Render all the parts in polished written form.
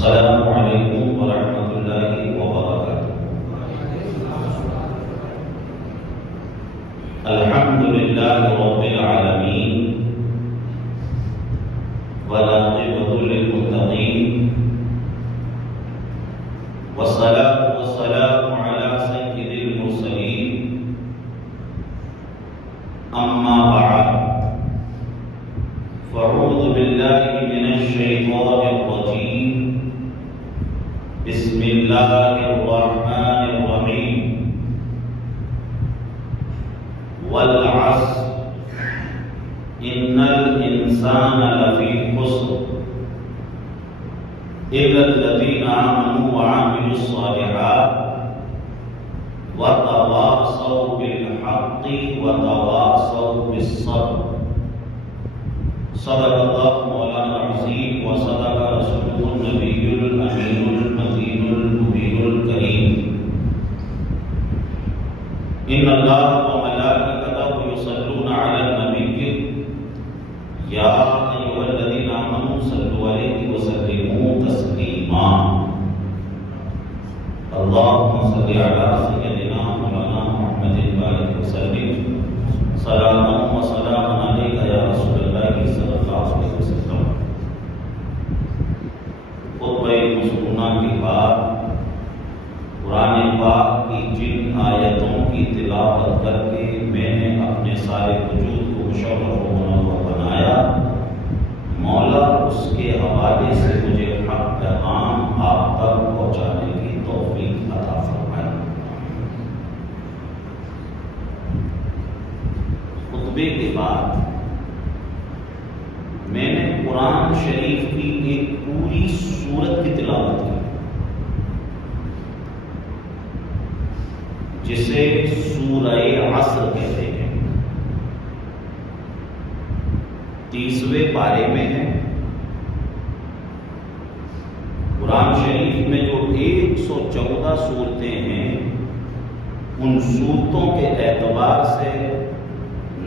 السلام علیکم ورحمۃ اللہ وبرکاتہ۔ الحمد للہ رب العالمین والعاقبۃ للمتقین والصلاة والسلام علی سید المرسلین، اما بعد فاعوذ باللہ من الشیطان الرجیم، بسم اللہ الرحمن الرحیم، والعصر ان الانسان لفی خسر الا الذین آمنوا وعملوا الصالحات وتواصوا بالحق وتواصوا بالصبر۔ صدق اللہ مولانا العظیم وصدق رسولہ النبی الامین المتین المبین الکریم۔ ان اللہ وملائکتہ یصلون علی النبی یا ایھا الذین آمنوا صلوا علیہ وسلموا تسلیما۔ اللہم صل علی سیدنا مولانا محمد وآلہ وسلم، صلاۃ و سلام علیک یا رسول اللہ صلی اللہ علیہ وسلم۔ خطبہ مسکونہ کے بعد قرآن پاک کی جن آیتوں کی تلاوت کر کے میں نے اپنے سارے وجود کو مشرف و منور بنایا، مولا اس کے حوالے سے مجھے حق پیغام آپ تک پہنچانے کی توفیق عطا فرمائے۔ خطبے کے بعد میں نے قرآن شریف کی ایک پوری سورت کی تلاوت کی، جسے سورہ عصر کہتے ہیں۔ 30ویں پارے میں ہے۔ قرآن شریف میں جو 114 سورتیں ہیں، ان سورتوں کے اعتبار سے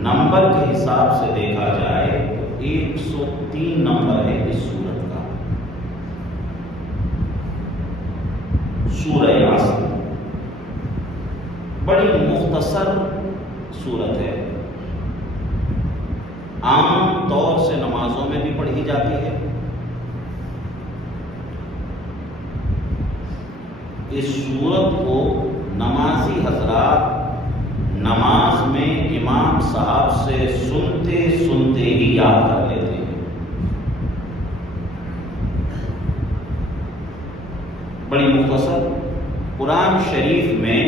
نمبر کے حساب سے دیکھا جائے تو 103 نمبر ہے اس سورت کا۔ سورہ عصر بڑی مختصر سورت ہے، عام طور سے نمازوں میں بھی پڑھی جاتی ہے۔ اس سورت کو نمازی حضرات نماز میں امام صاحب سے سنتے سنتے ہی یاد کر لیتے ہیں۔ بڑی مختصر۔ قرآن شریف میں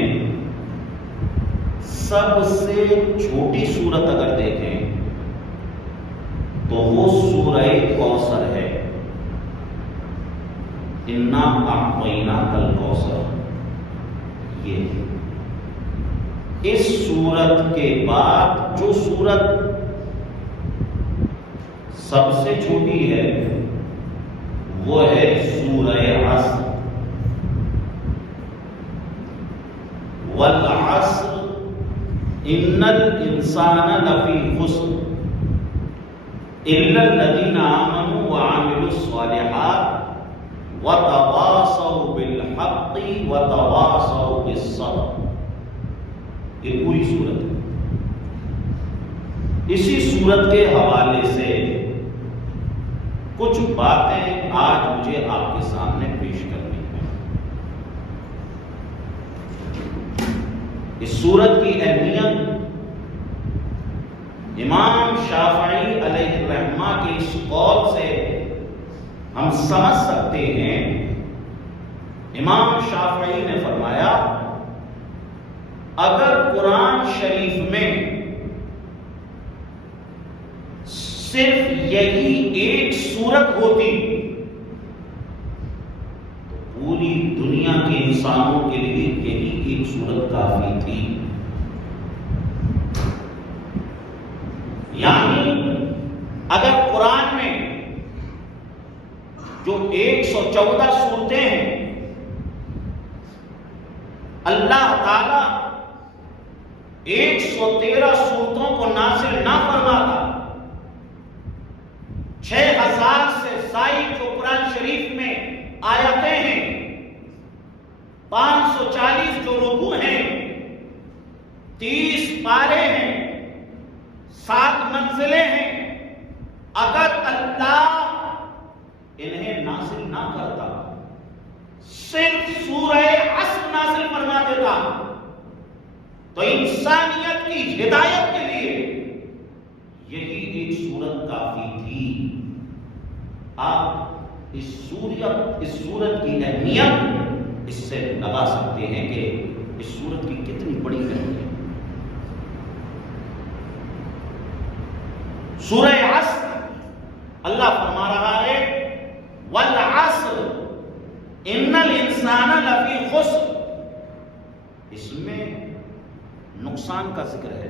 سب سے چھوٹی سورت اگر دیکھیں تو وہ سورہ کوثر ہے، انا اعطیناک الکوثر۔ یہ اس سورت کے بعد جو سورت سب سے چھوٹی ہے وہ ہے سورہ عصر۔ والعصر ان الانسان لفی خسر الا الذین آمنوا وعملوا الصالحات وتواصوا بالحق وتواصوا بالصبر۔ یہ پوری صورت ہے۔ اسی صورت کے حوالے سے کچھ باتیں آج مجھے آپ کے سامنے پیش کرنی ہیں۔ اس صورت کی اہمیت امام شافعی علیہ الرحمہ کے اس قول سے ہم سمجھ سکتے ہیں۔ امام شافعی نے فرمایا، اگر قرآن شریف میں صرف یہی ایک سورت ہوتی تو پوری دنیا کے انسانوں کے لیے یہی ایک سورت کافی تھی۔ یعنی اگر قرآن میں جو 114 سورتیں ہیں، اللہ تعالی 113 سورتوں کو نازل نہ فرماتا، 6000 سے زائد جو قرآن شریف میں آیات 540 جو رکوع ہیں، 30 پارے ہیں، 7 منزلیں ہیں، اگر اللہ انہیں نازل نہ کرتا، صرف سورہ عصر نازل فرما دیتا، تو انسانیت کی ہدایت کے لیے یہی ایک سورت کافی تھی۔ آپ اس سورت کی اہمیت اس سے لگا سکتے ہیں کہ اس سورت کی کتنی بڑی اہمیت ہے۔ سورہ عصر اللہ فرما رہا ہے والعصر ان الانسان لفی خسر، اس میں نقصان کا ذکر ہے۔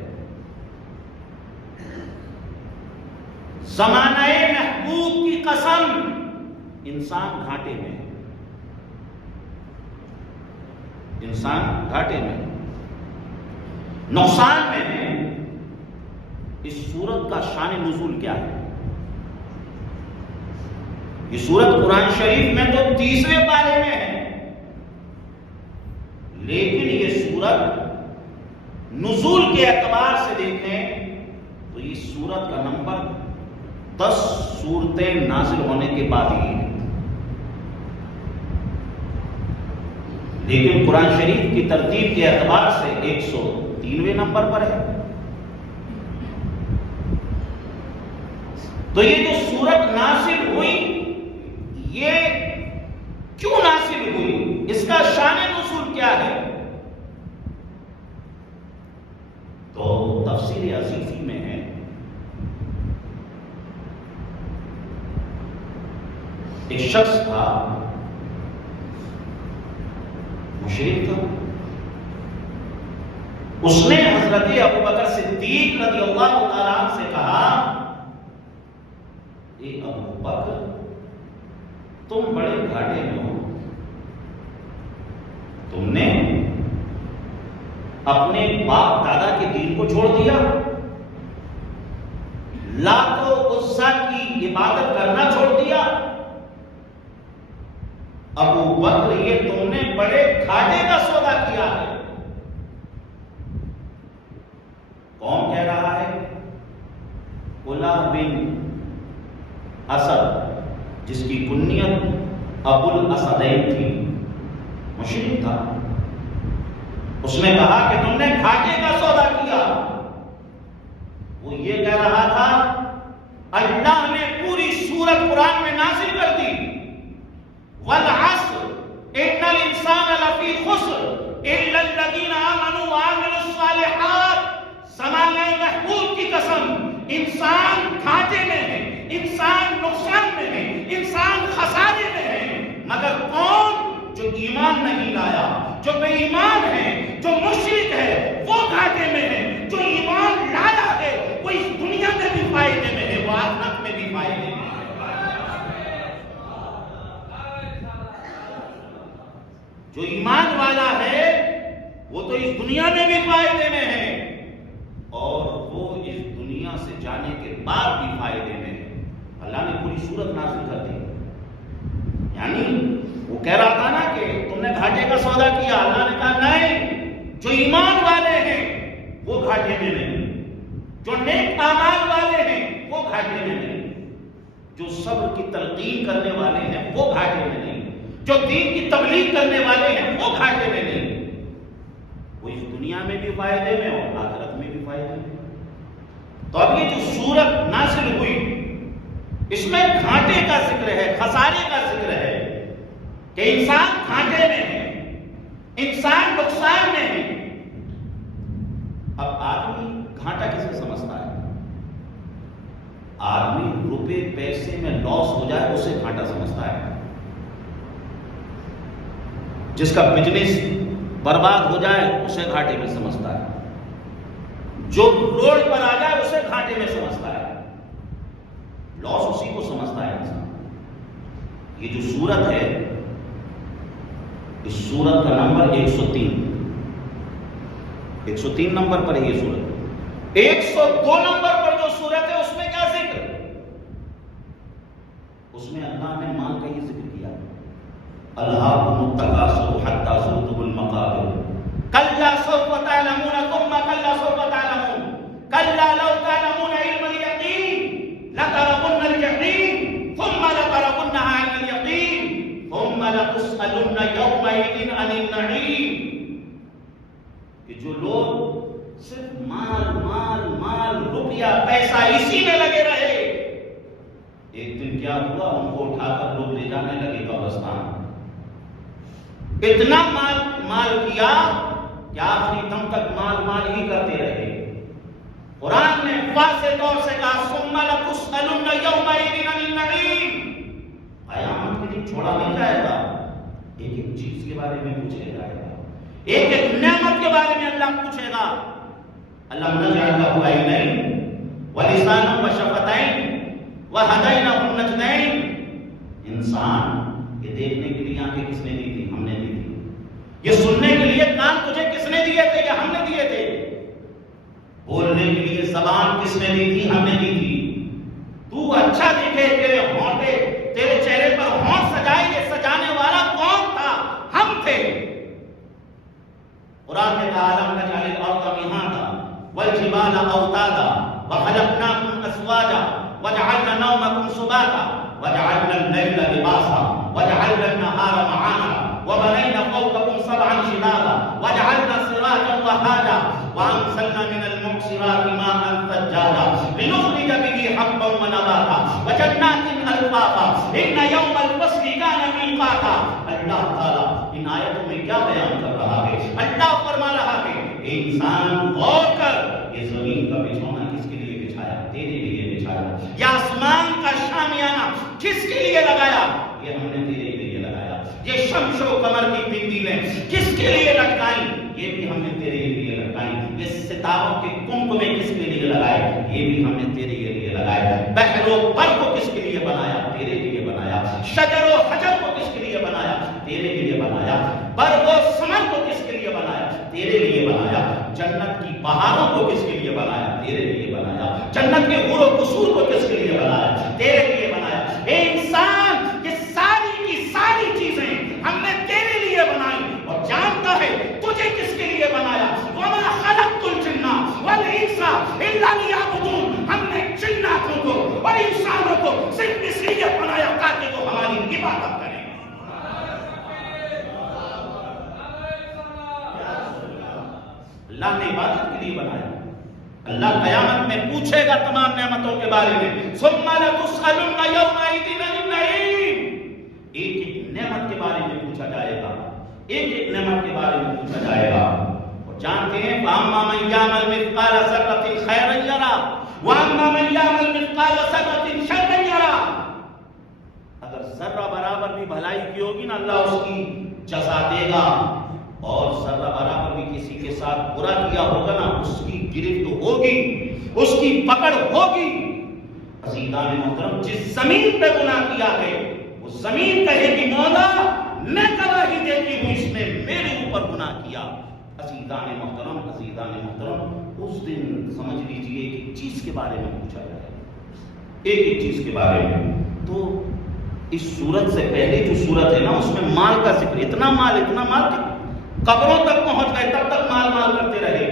زمانہ محبوب کی قسم، انسان گھاٹے میں ہے، انسان گھاٹے میں، نقصان میں ہے۔ اس سورت کا شان نزول کیا ہے؟ یہ سورت قرآن شریف میں تو 30ویں پارے میں ہے، لیکن یہ سورت نزول کے اعتبار سے دیکھیں تو یہ سورت کا نمبر 10 سورتیں نازل ہونے کے بعد ہی ہے، لیکن قرآن شریف کی ترتیب کے اعتبار سے 103ویں نمبر پر ہے۔ تو یہ جو سورت نازل ہوئی، یہ کیوں نازل ہوئی؟ اس کا شان نزول کیا ہے؟ تو تفسیر عزیزی میں ہے، ایک شخص تھا، مشرک تھا، اس نے حضرت ابوبکر صدیق رضی اللہ تعالیٰ عنہ سے کہا، اے ابوبکر تم بڑے گھاٹے میں ہو، تم نے اپنے باپ دادا کے دین کو چھوڑ دیا، لات و عزا کی عبادت کرنا چھوڑ دیا، ابو بکر یہ تم نے بڑے گھاٹے کا سودا کیا ہے۔ کون کہہ رہا ہے؟ کلاب بن اسد، جس کی کنیت ابو الاسدین تھی، مشرک تھا۔ اس نے کہا کہ تم نے گھاٹے کا سودا کیا۔ وہ یہ کہہ رہا تھا اللہ نے پوری سورت قرآن میں نازل کر دی، والعصر ان الانسان لفی خسر الا الذین آمنوا وعملوا الصالحات۔ زمانہ محبوب کی قسم، انسان گھاٹے میں ہے، انسان نقصان میں ہے، انسان خسارے میں ہے، مگر کون؟ جو ایمان نہیں لایا، جو بے ایمان ہے، جو مشرک ہے، وہ گھاٹے میں ہے۔ جو ایمان لایا ہے وہ اس دنیا میں بھی فائدے میں ہے، وہ آخرت میں بھی فائدے میں ہے۔ جو ایمان والا ہے وہ تو اس دنیا میں بھی فائدے میں ہے، اور وہ اس دنیا سے جانے کے بعد بھی فائدے میں ہے۔ اللہ نے پوری سورت نازل کر دی، یعنی وہ کہہ رہا تھا نا کہ تم نے گھاٹے کا سودا کیا، اللہ نے کہا نہیں، جو ایمان والے ہیں وہ گھاٹے میں نہیں، جو نیک اعمال والے ہیں وہ گھاٹے میں نہیں، جو صبر کی تلقین کرنے والے ہیں وہ گھاٹے میں نہیں، جو دین کی تبلیغ کرنے والے ہیں وہ گھاٹے میں نہیں۔ وہ اس دنیا میں بھی فائدے میں اور آخرت میں بھی فائدے میں۔ تو اب یہ جو سورت نازل ہوئی، اس میں گھاٹے کا ذکر ہے، خسارے کا ذکر ہے کہ انسان گھاٹے میں ہے، انسان نقصان میں ہے۔ اب آدمی گھاٹا کسے سمجھتا ہے؟ آدمی روپے پیسے میں لاس ہو جائے اسے گھاٹا سمجھتا ہے، جس کا بزنس برباد ہو جائے اسے گھاٹے میں سمجھتا ہے، جو روڈ پر آ جائے اسے گھاٹے میں سمجھتا ہے، لاس اسی کو سمجھتا ہے انسان۔ یہ جو سورت ہے، اس سورت کا نمبر 103 نمبر پر ہے یہ سورت۔ 102 نمبر پر جو سورت ہے اس میں کیا ذکر؟ اس میں اللہ نے مال کا ہی ذکر کیا، الہاکم التکاثر حتی زرتم لَتُسْأَلُنَّ يَوْمَئِذٍ عَنِ النَّعِيمِ، کہ جو لوگ صرف مال مال مال روپیہ پیسہ اسی میں لگے رہے، ایک دن کیا ہوا، ان کو اٹھا کر لوگ لے جانے لگے قبرستان، اتنا مال مال کیا کہ آخری دم تک مال مال ہی کرتے رہے۔ قرآن نے واضح طور سے کہا ثُمَّ لَتُسْأَلُنَّ يَوْمَئِذٍ عَنِ النَّعِيمِ، قیامت کے دن چھوڑا نہیں جائے گا، ایک ایک چیز کے بارے میں پوچھا جائے گا، ایک ایک نعمت کے بارے میں اللہ پوچھے گا۔ اللہم نجعل لہ عینین ولسانا وشفتین وہدینہ النجدین۔ انسان یہ دیکھنے کے لیے آنکھیں کس نے دی تھی؟ ہم نے دی تھی۔ یہ سننے کے لیے کان تجھے کس نے دیے تھے؟ یہ ہم نے دیے تھے۔ بولنے کے لیے زبان کس نے دی تھی؟ ہم نے دی تھی۔ تو اچھا دکھے، تیرے ہونٹے، تیرے چہرے پر ہونٹ سجائے، یہ سجانے والا کون تھا؟ ہم تھے۔ قرآن نے کہا أَلَمْ نَجْعَلِ الْأَرْضَ مِهَادًا وَالْجِبَالَ أَوْتَادًا وَخَلَقْنَاكُمْ أَزْوَاجًا وَجَعَلْنَا نَوْمَكُمْ سُبَاتًا وَجَعَلْنَا اللَّيْلَ لِبَاسًا وَجَعَلْنَا النَّهَارَ مَعَاشًا وَبَنَيْنَا فَوْقَكُمْ سَبْعًا شِدَادًا وَجَعَلْنَا سِرَاجًا وَهَّاجًا وَأَنزَلْنَا مِنَ الْمُعْصِرَاتِ مَاءً ثَجَّاجًا لِنُخْرِجَ بِهِ حَبًّا وَنَبَاتًا وَجَنَّاتٍ أَلْفَافًا إِنَّ يَوْمَ الْفَصْلِ كَانَ مِيقَاتًا۔ اللہ تعالیٰ ان آیتوں میں کیا بیان کر رہا ہے؟ اللہ فرما رہا ہے انسان غور کر، یہ زمین کا بچھونا کس کے لیے بچھایا؟ تیرے لیے بچھایا۔ یہ آسمان کا شامیانہ کس کے لیے لگایا؟ یہ ہم نے تیرے لیے لگایا۔ یہ شمس و قمر کی تندیلیں کس کے لیے لٹکائیں؟ یہ بھی ہم نے تیرے لیے لٹکائیں۔ یہ ستاروں کے کنکمے کس کے لیے لگائے؟ یہ بھی ہم نے تیرے لیے لگائے۔ بحر و بر کو کس کے لیے بنایا؟ تیرے لیے بنایا۔ شجر و حجر کو کس کے لیے بنایا؟ تیرے لیے بنایا۔ برگ و ثمر کو کس کے لیے بنایا؟ تیرے لیے بنایا۔ جنت کی بہاروں کو کس کے لیے بنایا؟ تیرے لیے بنایا۔ جنت کے حور و قصور کو کس کے لیے بنایا؟ تیرے لیے بنایا۔ اے انسان، یہ ساری کی ساری چیزیں ہم نے تیرے لیے بنائی، اور جانتا ہے تجھے کس کے لیے بنایا؟ وَمَا خَلَقْتُ الْجِنَّ وَالْإِنسَ إِلَّا لِيَعْبُدُونِ۔ ہم نے جناتوں کو اور انسانوں کو صرف اس لیے بنایا تاکہ وہ ہماری عبادت کریں۔ اللہ نے عبادت کے لیے بنایا۔ اللہ قیامت میں پوچھے گا تمام نعمتوں کے بارے میں۔ ثُمَّ لَتُسْأَلُنَّ يَوْمَئِذٍ عَنِ النَّعِيمِ، ایک ایک نعمت کے بارے میں پوچھا جائے گا، ایک ایک نعمت کے بارے میں پوچھا جائے گا۔ اور جانتے ہیں فَأَمَّا مَنْ يَعْمَلْ مِثْقَالَ ذَرَّةٍ خَيْرًا يَرَهُ وَأَمَّا مَنْ يَعْمَلْ مِثْقَالَ ذَرَّةٍ شَرًّا يَرَهُ۔ اگر ذرہ برابر بھی بھلائی کی ہوگی نا، اللہ اس کی جزا دے گا، اور ذرہ برابر بھی کسی کے ساتھ برا کیا ہوگا نا، اس کی گرفت ہوگی، اس کی پکڑ ہوگی۔ عزیزان محترم، جس زمین پہ گناہ کیا ہے وہ زمین کہے گی مولا میں گواہی دیتی ہوں اس نے میرے اوپر گناہ کیا۔ عزیزان محترم، عزیزان محترم، اس دن سمجھ لیجئے ایک چیز کے بارے میں پوچھا جائے، ایک ایک چیز کے بارے میں۔ تو اس صورت سے پہلے جو صورت ہے نا، اس میں مال کا ذکر، اتنا مال کہ قبروں تک پہنچ گئے، تب تک مال مال کرتے رہے۔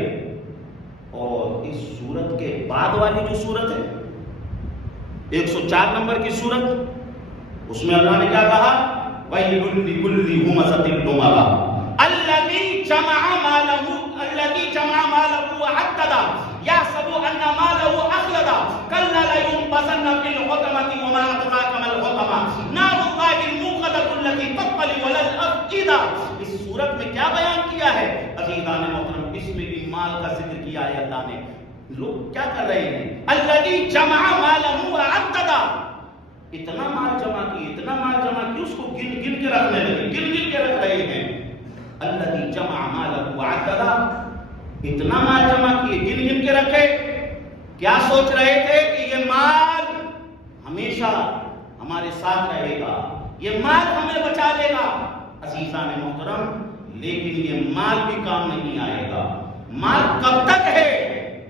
اور اس صورت کے بعد والی جو صورت ہے 104 نمبر کی صورت، اس میں اللہ نے کیا کہا؟ وَيْلٌ لِكُلِّ هُمَزَةٍ لُمَزَةٍ الَّذِي جَمَعَ مَالَهُ وَعَدَّدَهُ يَحْسَبُ أَنَّ مَالَهُ أَخْلَدَهُ كَلَّا لَيُنبَذَنَّ فِي الْحُطَمَةِ وَمَا أَدْرَاكَ مَا الْحُطَمَةُ نَارُ اللَّهِ الْمُوقَدَةُ الَّتِي تَطَّلِعُ عَلَى الْأَفْئِدَةِ۔ اس صورت میں کیا بیان کیا ہے عزیزان محترم؟ اس میں بھی مال کا ذکر کیا ہے اللہ نے۔ لوگ کیا کر رہے ہیں؟ الَّذِي جَمَعَ مَالَهُ وَعَدَّدَهُ، اتنا مال جمع کی، اتنا مال جمع کی، اس کو گن گن کے رکھنے لگے، گن گن کے رکھ رہے ہیں۔ الَّذِي جَمَعَ مَالَهُ وَعَدَّدَهُ، اتنا مال جمع کیے، گن گن کے رکھے۔ کیا سوچ رہے تھے کہ یہ مال ہمیشہ ہمارے ساتھ رہے گا، یہ مال ہمیں بچا لے گا۔ عزیزان محترم، لیکن یہ مال بھی کام نہیں آئے گا۔ مال کب تک ہے؟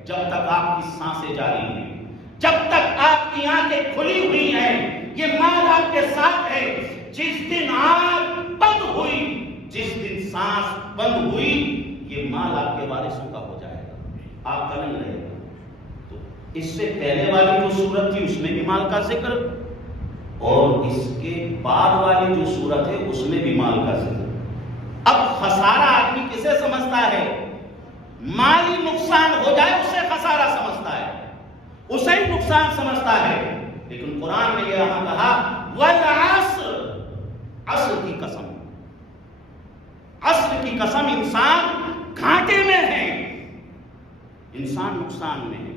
جب تک آپ کی سانسیں جاری ہیں، جب تک آپ کی آنکھیں کھلی ہوئی ہیں، یہ مال آپ کے ساتھ ہے۔ جس دن آنکھ بند ہوئی، جس دن سانس بند ہوئی، یہ مال آپ کے وارثوں کا ہو جائے گا، آپ کا نہیں رہے گا۔ تو اس سے پہلے والی جو صورت تھی اس میں بھی مال کا ذکر، اور اس کے بعد والی جو صورت ہے اس میں بھی مال کا ذکر۔ اب خسارہ آدمی کسے سمجھتا ہے؟ مالی نقصان ہو جائے اسے خسارہ سمجھتا ہے، اسے ہی نقصان سمجھتا ہے۔ لیکن قرآن نے یہاں کہا والعصر، عصر کی قسم، عصر کی قسم، انسان گھاٹے میں ہے، انسان نقصان میں ہے۔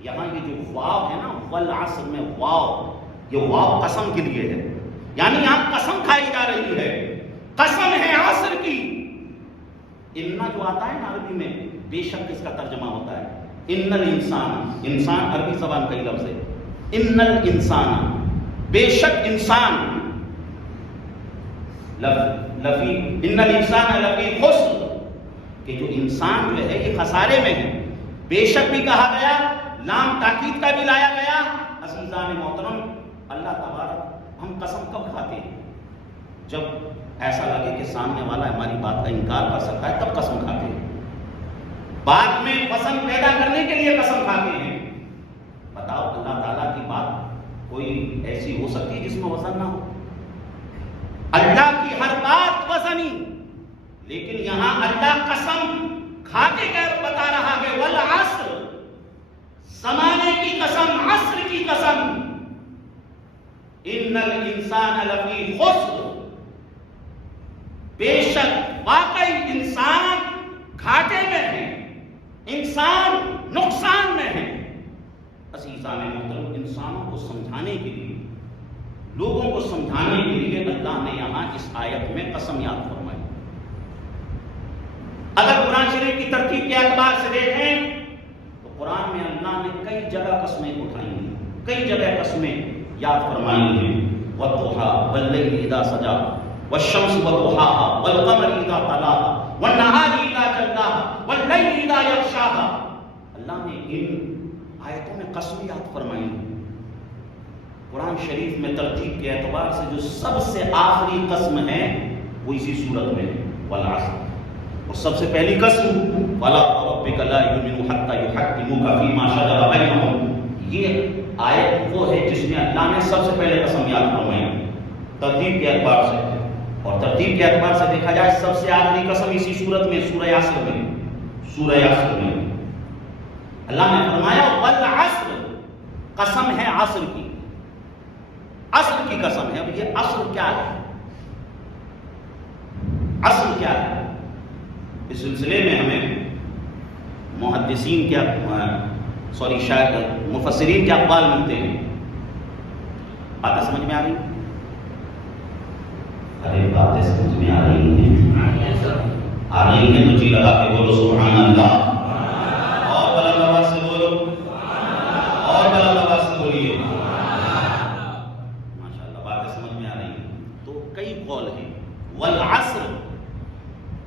یہاں یہ جو واو ہے نا والعصر میں واو، یہ واو قسم کے لیے ہے، یعنی یہاں قسم کھائی جا رہی ہے، قسم ہے عصر کی۔ اننا جو آتا ہے نا عربی میں، بے شک اس کا ترجمہ ہوتا ہے ان الانسان، انسان عربی زبان کا ہی لفظ ہے، ان الانسان، بے شک انسان، لفی ان الانسان لفی خسر، کہ جو انسان جو ہے یہ خسارے میں ہے۔ بے شک بھی کہا گیا، لام تاکید کا بھی لایا گیا۔ عزیزان محترم، اللہ تبارک، ہم قسم کب کھاتے ہیں؟ جب ایسا لگے کہ سامنے والا ہماری بات کا انکار کر سکتا ہے، تب قسم کھاتے ہیں۔ بعد میں پسند پیدا کرنے کے لیے قسم کھاتے ہیں۔ بتاؤ اللہ تعالیٰ کی بات کوئی ایسی ہو سکتی ہے جس میں وزن نہ ہو؟ اللہ کی ہر بات وزنی، لیکن یہاں اللہ قسم کھا کے بتا رہا ہے والعصر، زمانے کی قسم، عصر کی قسم، ان الانسان لفی خسر، بے شک واقعی انسان گھاٹے میں ہے، انسان نقصان میں ہے۔ عزیزان محترم، انسانوں کو سمجھانے کے لیے، لوگوں کو سمجھانے کے لیے اللہ نے یہاں اس آیت میں قسم یاد فرمائی۔ اگر قرآن شریف کی ترتیب کے اعتبار سے دیکھیں تو قرآن میں اللہ نے کئی جگہ قسمیں اٹھائی ہیں، کئی جگہ قسمیں یاد فرمائی ہیں۔ والضحیٰ واللیل اذا سجا والشمس وضحاها والقمر اذا تلاها والنہار اذا جلاها واللیل اذا یغشاها۔ اللہ نے ان آیتوں میں قسم یاد فرمائی ہیں۔ قرآن شریف میں ترتیب کے اعتبار سے جو سب سے آخری قسم ہے وہ اسی صورت میں ہے، والعصر۔ اور سب سے پہلی قسم وَلَا وَرَبِّكَ لَا يُؤْمِنُوا حَتَّى يُحَكِّمُوكَ فِي مَا شَجَرَ بَيْنَهُمْ۔ یہ آیت وہ ہے جس میں اللہ نے سب سے پہلے قسم یاد فرمائی ترتیب کے اعتبار سے، اور ترتیب کے اعتبار سے دیکھا جائے سب سے آخری قسم اسی صورت میں، سورہ عصر میں، سورہ عصر میں اللہ نے فرمایا والعصر، قسم ہے عصر کی، عصر کی قسم ہے۔ اب یہ عصر کیا ہے؟ عصر کیا ہے؟ اس سلسلے میں ہمیں محدثین کے مفسرین کے اقوال ملتے ہیں۔ باتیں سمجھ میں آ رہی؟ ارے باتیں سمجھ میں آ رہی ہیں؟ آ رہی ہیں تو جی لگا کے بولو سبحان اللہ، اور بلند آواز سے بولو، اور بلند آواز سے بولیے۔ ماشاء اللہ باتیں سمجھ میں آ رہی ہیں۔ تو کئی قول ہیں۔ والعصر،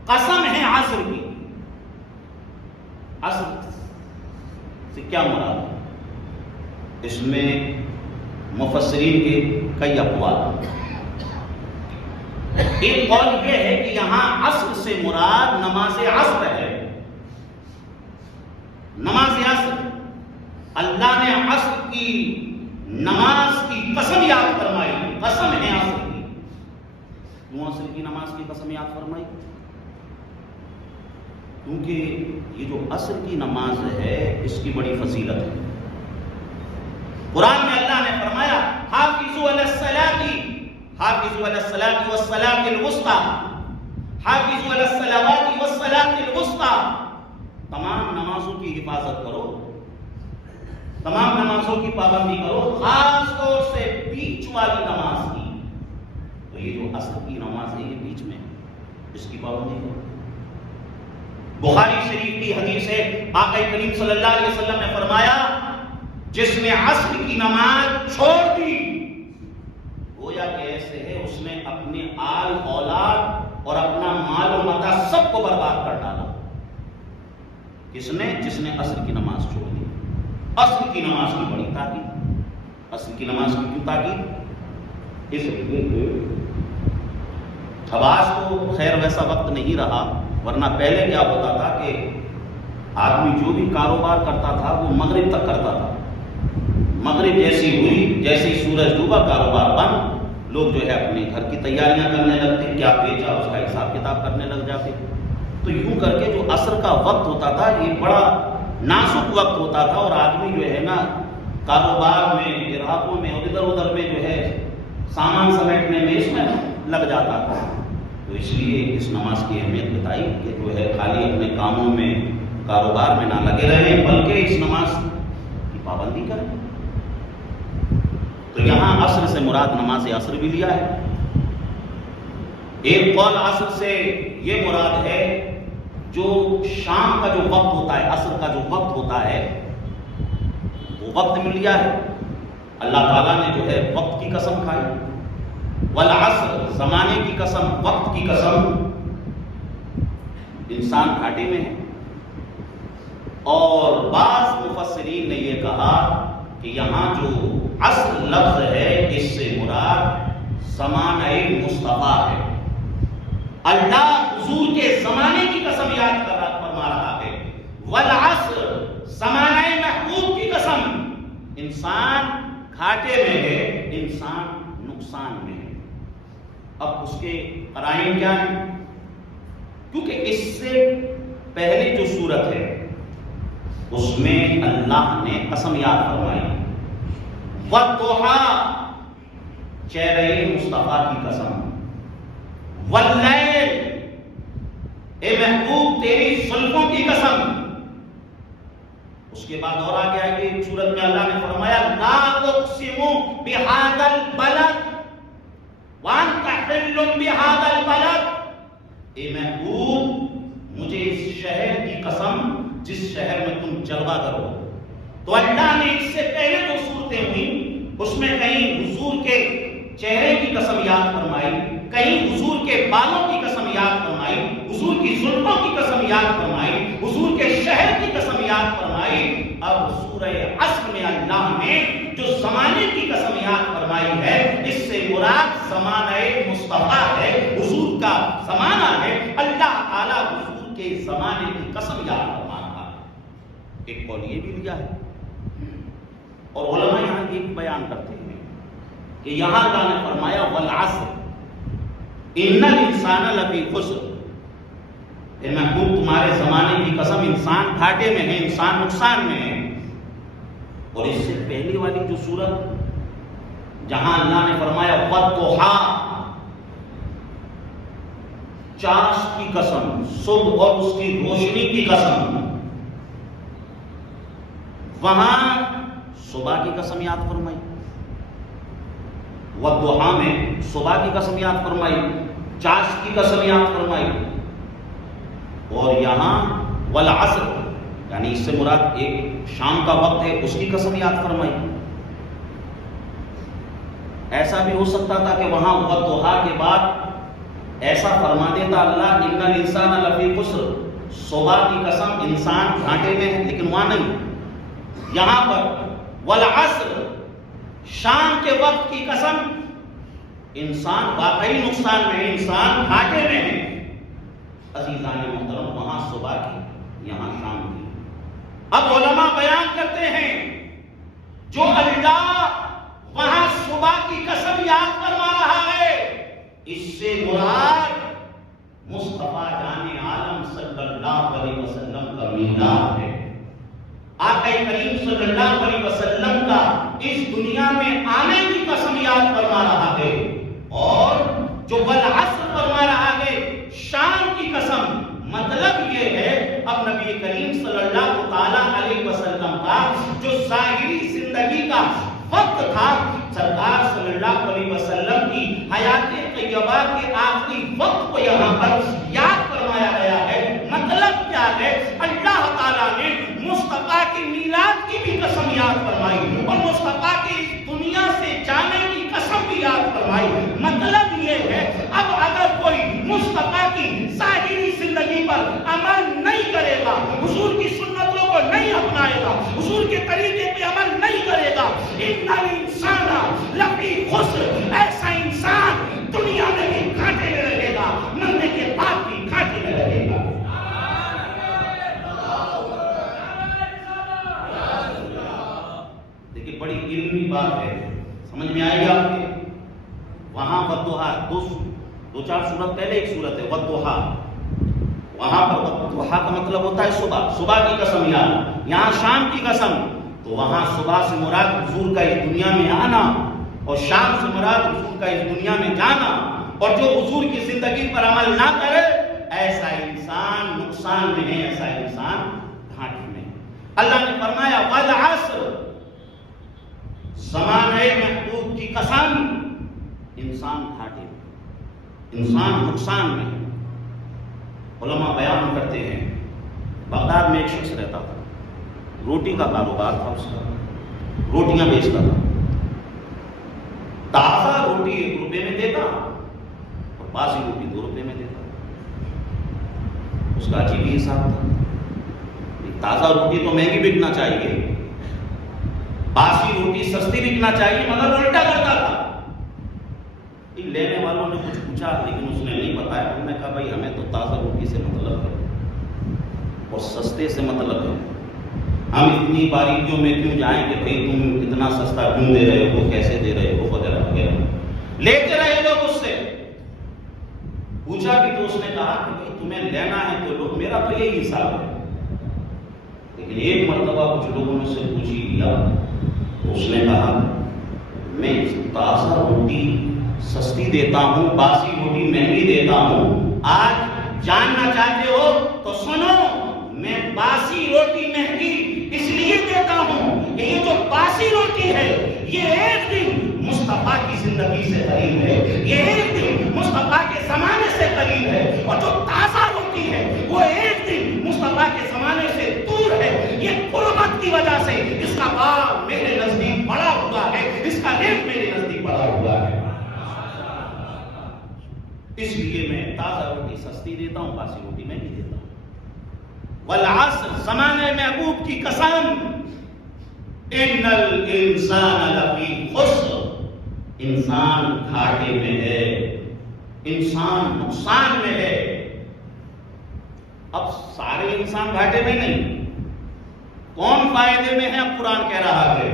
قسم ہے عصر کی۔ عصر سے کیا مراد ہے؟ اس میں مفسرین کے کئی اقوال۔ ایک قول یہ ہے کہ یہاں عصر سے مراد نماز عصر ہے، نماز عصر۔ اللہ نے عصر کی نماز کی قسم یاد فرمائی، قسم ہے عصر کی۔ کیوں عصر کی نماز کی قسم یاد فرمائی؟ کیونکہ یہ جو عصر کی نماز ہے اس کی بڑی فضیلت ہے۔ قرآن میں اللہ نے فرمایا حافظوا علی الصلاۃ، حافظوا علی الصلاۃ والصلاۃ الوسطی، حافظوا علی الصلوات والصلاۃ الوسطی۔ تمام نمازوں کی حفاظت کرو، تمام نمازوں کی پابندی کرو، خاص طور سے بیچ والی نماز کی۔ تو یہ جو عصر کی نماز ہے یہ بیچ میں، اس کی پابندی کرو۔ بخاری شریف کی حدیث ہے، آقا کریم صلی اللہ علیہ وسلم نے فرمایا جس نے عصر کی نماز چھوڑ دی گویا کہ ایسے ہے اس نے اپنے آل اولاد اور اپنا مال و متاع سب کو برباد کر ڈالا۔ کس نے؟ جس نے عصر کی نماز چھوڑ دی۔ عصر کی نماز کی بڑی تاکید، عصر کی نماز کی کیوں تاکید؟ اس لیے اب آج تو خیر ویسا وقت نہیں رہا، ورنہ پہلے کیا ہوتا تھا کہ آدمی جو بھی کاروبار کرتا تھا وہ مغرب تک کرتا تھا، مغرب جیسی ہوئی، جیسے ہی سورج ڈوبا کاروبار بند، لوگ جو ہے اپنے گھر کی تیاریاں کرنے لگتے، کیا بیچا اس کا حساب کتاب کرنے لگ جاتے۔ تو یوں کر کے جو عصر کا وقت ہوتا تھا یہ بڑا نازک وقت ہوتا تھا، اور آدمی جو ہے نا کاروبار میں، گراہکوں میں اور ادھر ادھر میں جو ہے سامان سمیٹنے میں اس میں لگ جاتا تھا۔ تو اس لیے اس نماز کی اہمیت بتائی کہ جو ہے خالی اپنے کاموں میں، کاروبار میں نہ لگے رہیں، بلکہ اس نماز کی پابندی کریں۔ تو یہاں عصر سے مراد نماز عصر بھی لیا ہے۔ ایک قول عصر سے یہ مراد ہے جو شام کا جو وقت ہوتا ہے، عصر کا جو وقت ہوتا ہے وہ وقت مل لیا ہے۔ اللہ تعالیٰ نے جو ہے وقت کی قسم کھائی، والعصر زمانے کی قسم، وقت کی قسم۔ انسان گھاٹے میں ہے، اور بعض مفسرین نے یہ کہا کہ یہاں جو عصر لفظ ہے اس سے مراد زمانہ مصطفیٰ ہے۔ اللہ حضور کے زمانے کی قسم یاد فرما رہا ہے، والعصر زمانہ محبوب کی قسم۔ انسان گھاٹے میں ہے، انسان نقصان میں ہے۔ اب اس کے قرائن کیا ہیں؟ کیونکہ اس سے پہلے جو سورت ہے اس میں اللہ نے قسم یاد فرمائی، والضحیٰ چہرے مصطفیٰ کی قسم، واللیل اے محبوب تیری زلفوں کی قسم۔ اس کے بعد اور آگے آئے گی سورت میں اللہ نے فرمایا لا اقسم بہذا البلد وانت حل بہذا البلد، اے محبوب مجھے اس شہر کی قسم جس شہر میں تم جلوہ گر ہو۔ تو اللہ نے اس سے پہلے جو صورتیں ہوئیں اس میں کہیں حضور کے چہرے کی قسم یاد فرمائی، کہیں حضور کے بالوں کی قسم یاد فرمائی، حضور کی زلفوں کی قسم یاد فرمائی، حضور کے شہر کی قسم یاد فرمائی۔ اب سورہ عصر میں اللہ نے جو زمانے کی قسم یاد فرمائی ہے اس سے مراد زمانہ مصطفیٰ ہے، حضور کا زمانہ ہے۔ اللہ تعالیٰ حضور کے زمانے کی قسم یاد فرما رہا ہے۔ ایک قول یہ بھی لیا ہے، اور علماء یہاں یہ بھی بیان کرتے ہیں کہ یہاں اللہ نے فرمایا والعصر ان الانسان لفی خسر، اے محبوب تمہارے زمانے کی قسم انسان گھاٹے میں ہے، انسان نقصان میں ہے۔ اور اس سے پہلی والی جو سورت جہاں اللہ نے فرمایا والضحیٰ چاشت کی قسم، صبح اور اس کی روشنی کی قسم، وہاں صبح کی قسم یاد فرمائی، والضحیٰ میں صبح کی قسم یاد فرمائی، چاشت کی قسم یاد فرمائی، اور یہاں والعصر یعنی اس سے مراد ایک شام کا وقت ہے اس کی قسم یاد فرمائی۔ ایسا بھی ہو سکتا تھا کہ وہاں والضحیٰ کے بعد ایسا فرما دیتا اللہ ان الانسان لفی خسر، صبح کی قسم انسان گھاٹے میں ہے، لیکن وہاں نہیں، یہاں پر والعصر شام کے وقت کی قسم انسان واقعی نقصان میں ہے، انسان گھاٹے میں ہے۔ عزیزان محترم وہاں صبح کی یہاں شام کی۔ اب علماء بیان کرتے ہیں جو اللہ وہاں صبح کی قسم یاد فرما رہا ہے اس سے مراد مصطفیٰ جان عالم صلی اللہ علیہ وسلم کا میلاد ہے۔ آقا کریم صلی اللہ علیہ وسلم کا اس دنیا میں آنے کی قسم یاد فرما رہا ہے، اور جو والعصر فرما رہا ہے شام کی قسم، مطلب یہ ہے اب نبی کریم صلی اللہ تعالیٰ علیہ وسلم کا جو ظاہری زندگی کا وقت تھا، سرکار صلی اللہ علیہ وسلم کی حیات طیبہ کے آخری وقت کو یہاں پر یاد فرمایا گیا ہے۔ مطلب کیا ہے؟ اللہ تعالیٰ نے مصطفیٰ کی میلاد کی بھی قسم یاد فرمائی اور مصطفیٰ کی اس دنیا سے جانے کی قسم بھی یاد فرمائی۔ مطلب یہ ہے اب اگر کوئی مصطفیٰ کی ظاہری زندگی پر عمل نہیں کرے گا، حضور کی سنتوں کو نہیں اپنائے گا، حضور کے طریقے پہ عمل نہیں کرے گا، ان الانسان لفی خسر، ایسا انسان دنیا میں بھی گھاٹے میں رہے گا، مرنے کے بعد بھی گھاٹے میں رہے گا۔ دیکھیے بڑی رکھ کے وہاں والضحیٰ دو چار سورت پہلے ایک سورت ہے والضحیٰ، وہاں پر والضحیٰ کا مطلب ہوتا ہے صبح، صبح کی قسم یہاں شام کی قسم، تو وہاں صبح سے مراد حضور کا اس دنیا میں آنا اور شام سے مراد حضور کا اس دنیا میں جانا، اور جو حضور کی زندگی پر عمل نہ کرے ایسا انسان نقصان میں ہے، ایسا انسان گھاٹے میں۔ اللہ نے فرمایا والعصر، زمانے محبوب کی قسم، انسان گھاٹے میں، انسان نقصان میں۔ علماء بیان کرتے ہیں بغداد میں ایک شخص رہتا تھا، روٹی کا کاروبار تھا اس کا، روٹیاں بیچتا تھا، تازہ روٹی 1 روپے میں دیتا اور باسی روٹی 2 روپے میں دیتا۔ اس کا عجیب ہی حساب تھا، تازہ روٹی تو مہنگی بکنا چاہیے، باسی روٹی سستی بکنا چاہیے، مگر الٹا کرتا تھا۔ لینے والوں نے کچھ پوچھا لیکن اس نے نہیں بتایا، انہوں نے کہا بھائی ہمیں تو تازہ روٹی سے مطلب ہے اور سستے سے مطلب ہے، ہم اتنی باریکیوں میں کیوں جائیں کہ بھئی تم اتنا سستا کیوں دے رہے ہو، کیسے دے رہے ہو وغیرہ وغیرہ، لیتے رہے لوگ اس سے۔ پوچھا بھی تو اس نے کہا کہ بھئی تمہیں لینا ہے تو لوگ، میرا تو یہی حساب ہے۔ لیکن ایک مرتبہ کچھ لوگوں نے سے پوچھ ہی لیا، اس نے کہا میں تازہ روٹی سستی دیتا ہوں، باسی روٹی مہنگی دیتا ہوں، آج جاننا چاہتے ہو تو سنو، میں باسی روٹی مہنگی اس لیے دیتا ہوں کہ یہ جو باسی روٹی ہے یہ ایک دن مصطفیٰ کی زندگی سے قریب ہے، یہ ایک دن مصطفیٰ کے زمانے سے قریب ہے، اور جو تازہ روٹی ہے وہ ایک دن مصطفیٰ کے زمانے سے دور ہے۔ یہ قربت کی وجہ سے اس کا باب میرے نزدیک بڑا ہوا ہے، اس کا ریٹ میرے نزدیک بڑا ہوا ہے، اس لیے میں تازہ روٹی سستی دیتا ہوں، باسی روٹی میں نہیں دیتا ہوں۔ والعصر، زمانے محبوب کی قسم، ان الانسان لفی خسر، انسان گھاٹے میں ہے، انسان نقصان میں ہے۔ اب سارے انسان گھاٹے میں نہیں، کون فائدے میں ہے؟ اب قرآن کہہ رہا ہے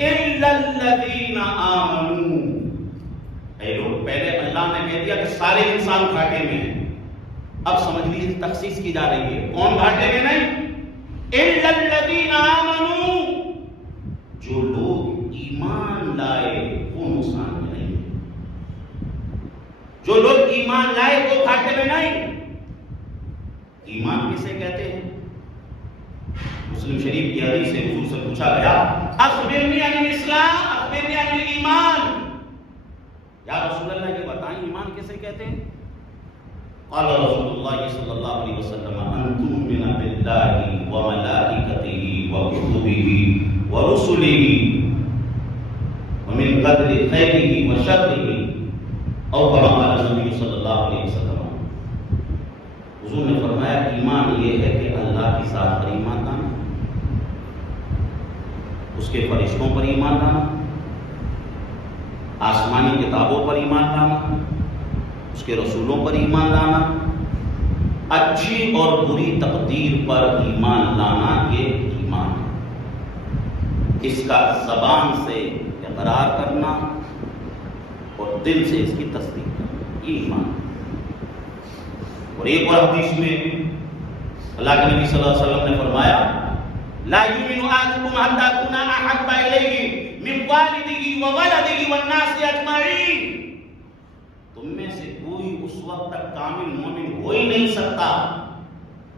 الا الذین آمنوا، اے لوگ، پہلے اللہ نے کہہ دیا کہ سارے انسان گھاٹے میں ہیں، اب سمجھ لیجیے تخصیص کی جا رہی ہے، کون گھاٹے میں نہیں؟ الا الذین آمنوا، جو لوگ ایمان لائے وہ نقصان میں نہیں، جو لوگ ایمان لائے وہ گھاٹے میں نہیں۔ ایمان کسے کہتے ہیں؟ مسلم شریف کی حدیث سے حضور سے پوچھا گیا اخبرنی عن الاسلام، اخبرنی عن الایمان، یا رسول اللہ یہ بتائیں ایمان کسے کہتے ہیں؟ قال رسول اللہ صلی اللہ علیہ وسلم ان تؤمن باللہ وملائکتہ وکتبہ ورسلہ ومن قدر خیرہ وشرہ، او کما قال النبی صلی اللہ علیہ وسلم۔ حضور نے فرمایا ایمان یہ ہے کہ اللہ کی ذات پر ایمان لانا، اس کے فرشتوں پر ایمان لانا، آسمانی کتابوں پر ایمان لانا، اس کے رسولوں پر ایمان لانا، اچھی اور بری تقدیر پر ایمان لانا، یہ ایمان ہے۔ اس کا زبان سے اقرار کرنا اور دل سے اس کی تصدیق کرنا، یہ ایمان ہے۔ اور ایک اور حدیث میں اللہ کے نبی صلی اللہ علیہ وسلم نے فرمایا لا یؤمن احدکم حتی اکون احب الیہ من والدہ وولدہ والناس اجمعین، تم میں سے کوئی اس وقت تک کامل مومن ہو ہی نہیں سکتا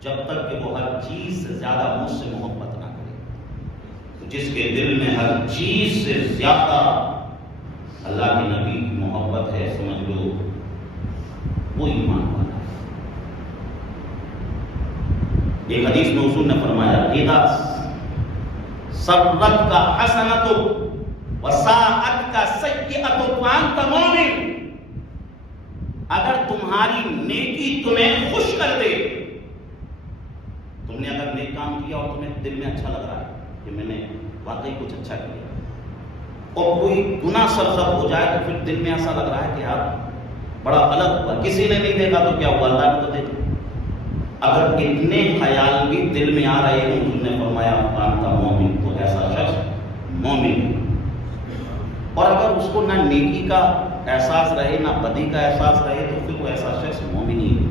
جب تک کہ وہ ہر چیز سے زیادہ مجھ سے محبت نہ کرے۔ جس کے دل میں ہر چیز سے زیادہ اللہ کے نبی کی محبت ہے، سمجھ لو وہ ایمان والا ہے۔ ایک حدیث میں حضور نے فرمایا اذا سرت کا حسنۃ وساءت کا سیئۃ فانت مومن، اگر تمہاری نیکی تمہیں خوش کر دے، تم نے اگر نیک کام کیا اور تمہیں دل میں اچھا لگ رہا ہے کہ میں نے واقعی کچھ اچھا کیا، اور کوئی گناہ سرزد ہو جائے تو پھر دل میں ایسا لگ رہا ہے کہ یار بڑا غلط ہوا، کسی نے نہیں دیکھا تو کیا ہوا، اللہ نے تو دیکھا۔ اگر اتنے خیال بھی دل میں آ رہے ہیں، حضور نے فرمایا فانت مومن، تو ایسا شخص مومن۔ اور اگر اس کو نہ نیکی کا احساس رہے نہ بدی کا احساس رہے تو پھر وہ ایسا شخص مومن ہی ہے۔